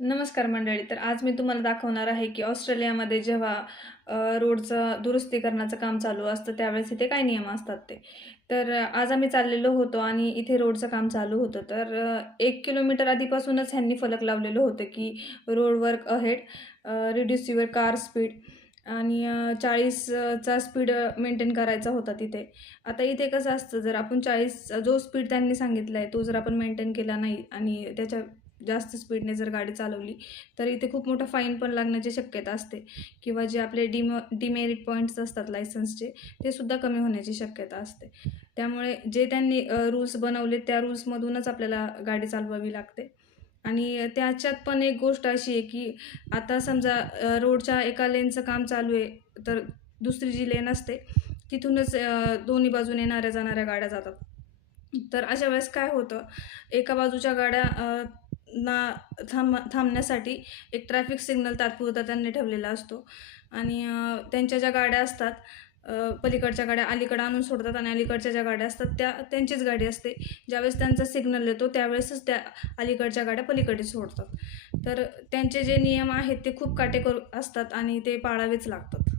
नमस्कार मंडळी. तर आज मी तुम्हाला दाखवणार आहे, की ऑस्ट्रेलियामध्ये जेव्हा रोडचं दुरुस्तीकरणाचं काम चालू असतं, त्यावेळेस इथे काय नियम असतात ते. तर आज आम्ही चाललेलो होतो आणि इथे रोडचं काम चालू होतं. तर 1 किलोमीटर आधीपासूनच ह्यांनी फलक लावलेलं होतं, की road work ahead, reduce your car speed आणि 40 चा स्पीड मेंटेन करायचा होता तिथे. आता इथे कसं असतं, जर आपण 40 जो स्पीड त्यांनी सांगितला आहे, तो जर आपण मेंटेन केला नाही आणि त्याच्या जास्त स्पीडने जर गाडी चालवली, तर इथे खूप मोठा फाईन पण लागण्याची शक्यता असते किंवा जे आपले डिमेरिट पॉईंट्स असतात लायसन्सचे, ते सुद्धा कमी होण्याची शक्यता असते. त्यामुळे जे त्यांनी रूल्स बनवले त्या रूल्समधूनच आपल्याला गाडी चालवावी लागते. आणि त्याच्यात पण एक गोष्ट अशी आहे, की आता समजा रोडच्या एका लेनचं काम चालू आहे, तर दुसरी जी लेन असते तिथूनच दोन्ही बाजूने येणाऱ्या-जाणाऱ्या गाड्या जातात. तर अशा वेळेस काय होतं, एका बाजूच्या गाड्या ना थांबण्यासाठी एक ट्रॅफिक सिग्नल तात्पुरता त्यांनी ठेवलेला असतो आणि त्यांच्या ज्या गाड्या असतात, पलीकडच्या गाड्या अलीकडं आणून सोडतात आणि अलीकडच्या ज्या गाड्या असतात त्या त्यांचीच गाडी असते. ज्यावेळेस त्यांचा सिग्नल येतो त्यावेळेसच त्या अलीकडच्या गाड्या पलीकडे सोडतात. तर त्यांचे जे नियम आहेत ते खूप काटेकोर असतात आणि ते पाळावेच लागतात.